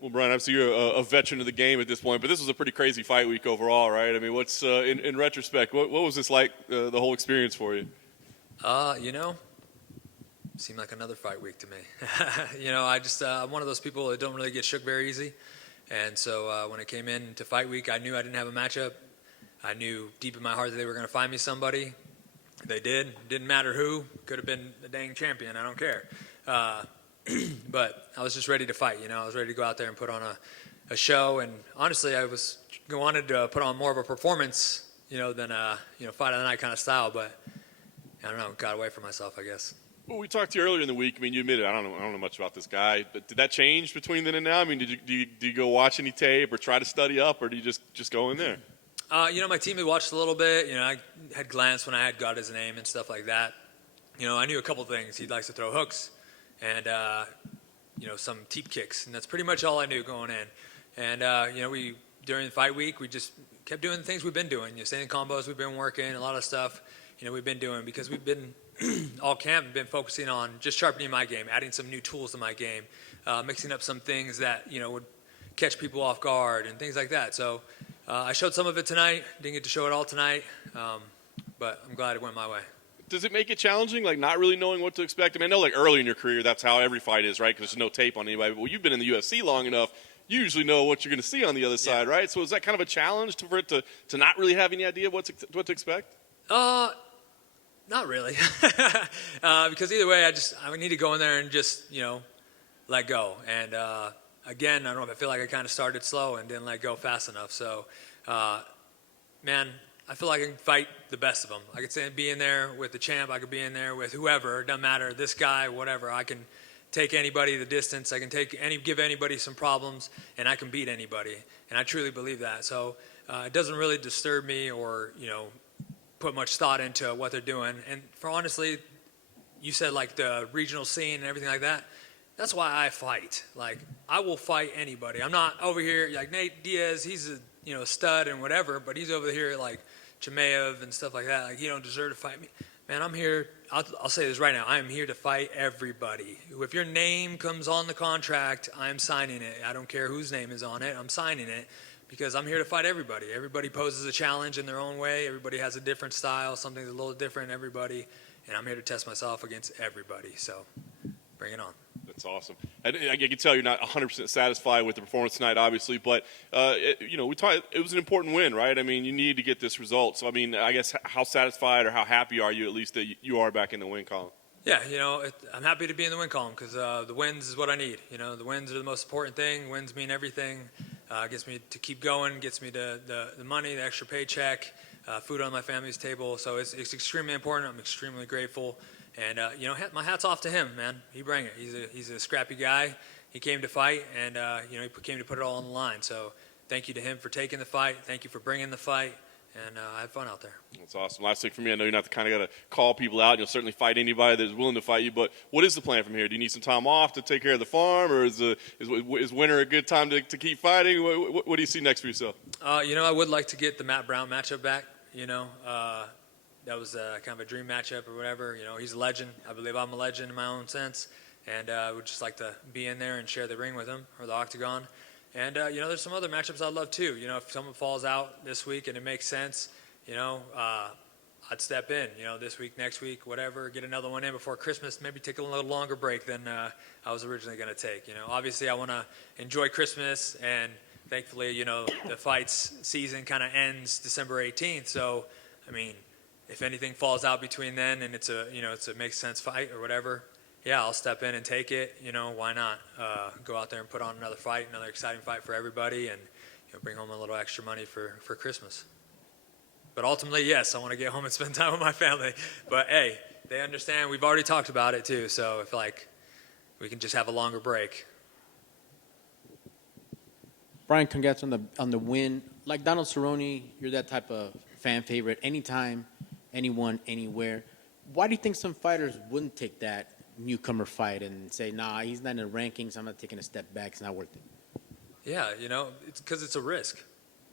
Well, Brian, obviously you're a veteran of the game at this point, but this was a pretty crazy fight week overall, right? I mean, what's in retrospect, what was this like, the whole experience for you? You know, seemed like another fight week to me. I'm one of those people that don't really get shook very easy. And so when it came in to fight week, I knew I didn't have a matchup. I knew deep in my heart that they were going to find me somebody. They did. Didn't matter who. Could have been the dang champion. I don't care. But I was just ready to fight. I was ready to go out there and put on a show. And honestly, I wanted to put on more of a performance, than fight of the night kind of style. But I don't know, got away from myself, I guess. Well, we talked to you earlier in the week. I mean, you admitted I don't know much about this guy, but did that change between then and now? I mean, do you go watch any tape or try to study up, or do you just go in there? My team had watched a little bit. I had glanced when I had got his name and stuff like that. I knew a couple things. He likes to throw hooks and, some teep kicks. And that's pretty much all I knew going in. And, during the fight week, we just kept doing the things we've been doing. Same combos we've been working, a lot of stuff, we've been doing because we've been all camp been focusing on just sharpening my game, adding some new tools to my game, mixing up some things that, would catch people off guard and things like that. So I showed some of it tonight. Didn't get to show it all tonight, but I'm glad it went my way. Does it make it challenging, like not really knowing what to expect? I mean, I know like early in your career, that's how every fight is, right? Because there's no tape on anybody. But when you've been in the UFC long enough, you usually know what you're going to see on the other side, right? So is that kind of a challenge for it to not really have any idea what to expect? Not really, because either way, I need to go in there and just let go. And again, I don't know if I feel like I kind of started slow and didn't let go fast enough. So, man, I feel like I can fight the best of them. I could be in there with the champ. I could be in there with whoever. It doesn't matter, this guy, whatever. I can take anybody the distance. I can give anybody some problems, and I can beat anybody. And I truly believe that. So it doesn't really disturb me or put much thought into what they're doing. And for honestly, you said like the regional scene and everything like that. That's why I fight. Like, I will fight anybody. I'm not over here like Nate Diaz. He's a stud and whatever, but he's over here like Chimaev and stuff like that. Like, he don't deserve to fight me. Man, I'm here. I'll say this right now. I am here to fight everybody. If your name comes on the contract, I'm signing it. I don't care whose name is on it. I'm signing it because I'm here to fight everybody. Everybody poses a challenge in their own way. Everybody has a different style. Something's a little different, everybody. And I'm here to test myself against everybody. So bring it on. That's awesome. I can tell you're not 100% satisfied with the performance tonight, obviously, but it was an important win, right? I mean, you need to get this result. So, I mean, I guess how satisfied or how happy are you at least that you are back in the win column? Yeah, I'm happy to be in the win column because the wins is what I need. The wins are the most important thing. Wins mean everything. Gets me to keep going, gets me the money, the extra paycheck, food on my family's table. So it's extremely important. I'm extremely grateful. And, my hat's off to him, man. He bring it. He's a scrappy guy. He came to fight, and, he came to put it all on the line. So thank you to him for taking the fight. Thank you for bringing the fight. And I had fun out there. That's awesome. Last thing for me, I know you're not the kind of guy to call people out. You'll certainly fight anybody that's willing to fight you. But what is the plan from here? Do you need some time off to take care of the farm, or is winter a good time to keep fighting? What do you see next for yourself? I would like to get the Matt Brown matchup back. That was kind of a dream matchup or whatever. He's a legend. I believe I'm a legend in my own sense. And I would just like to be in there and share the ring with him or the octagon. And, there's some other matchups I'd love too. If someone falls out this week and it makes sense, I'd step in, this week, next week, whatever, get another one in before Christmas, maybe take a little longer break than I was originally going to take. Obviously I want to enjoy Christmas, and thankfully, the fights season kind of ends December 18th. So, I mean, if anything falls out between then and it's a makes sense fight or whatever, yeah, I'll step in and take it. Why not? Go out there and put on another fight, another exciting fight for everybody, and bring home a little extra money for Christmas. But ultimately, yes, I want to get home and spend time with my family. But hey, they understand. We've already talked about it too, so if we can just have a longer break. Brian, congrats on the win. Like Donald Cerrone, you're that type of fan favorite. Anytime, anyone, anywhere. Why do you think some fighters wouldn't take that newcomer fight and say, nah, he's not in the rankings, I'm not taking a step back, it's not worth it? Yeah, it's because it's a risk.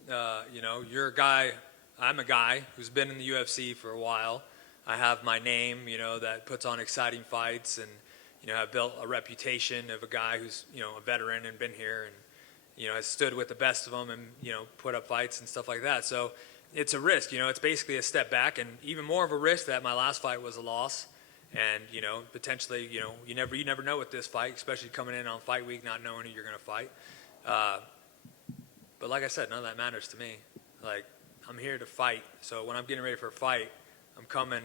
You're a guy, I'm a guy who's been in the UFC for a while. I have my name, that puts on exciting fights, and, I've built a reputation of a guy who's, a veteran and been here. has stood with the best of them and, put up fights and stuff like that. So it's a risk, it's basically a step back, and even more of a risk that my last fight was a loss. And, potentially, you never know with this fight, especially coming in on fight week, not knowing who you're going to fight. But like I said, none of that matters to me. Like, I'm here to fight. So when I'm getting ready for a fight, I'm coming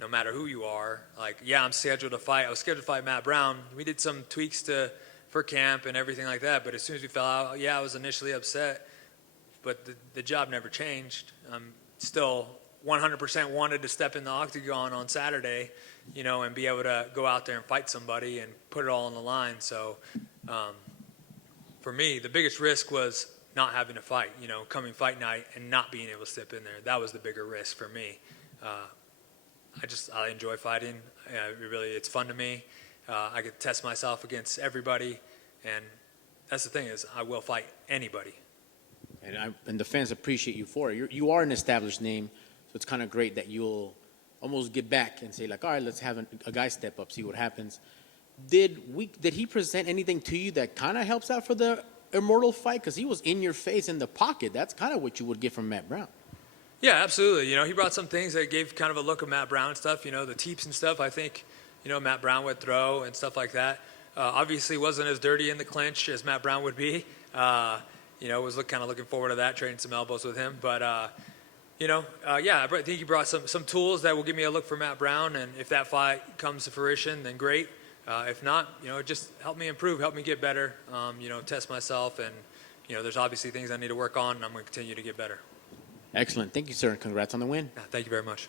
no matter who you are. Like, yeah, I'm scheduled to fight. I was scheduled to fight Matt Brown. We did some tweaks for camp and everything like that. But as soon as we fell out, yeah, I was initially upset. But the job never changed. I'm still 100% wanted to step in the octagon on Saturday, and be able to go out there and fight somebody and put it all on the line. So for me, the biggest risk was not having to fight, coming fight night and not being able to step in there. That was the bigger risk for me. I enjoy fighting. It's fun to me. I get to test myself against everybody, and that's the thing is I will fight anybody. And the fans appreciate you for it. You are an established name, so it's kind of great that you'll almost get back and say, like, all right, let's have a guy step up, see what happens. Did he present anything to you that kind of helps out for the Immortal fight? Because he was in your face in the pocket. That's kind of what you would get from Matt Brown. Yeah, absolutely. He brought some things that gave kind of a look of Matt Brown and stuff, the teeps and stuff. I think, Matt Brown would throw and stuff like that. Obviously wasn't as dirty in the clinch as Matt Brown would be. Was kind of looking forward to that, trading some elbows with him. But, I think he brought some tools that will give me a look for Matt Brown. And if that fight comes to fruition, then great. If not, just help me improve, help me get better, test myself. And, there's obviously things I need to work on, and I'm going to continue to get better. Excellent. Thank you, sir, and congrats on the win. Thank you very much.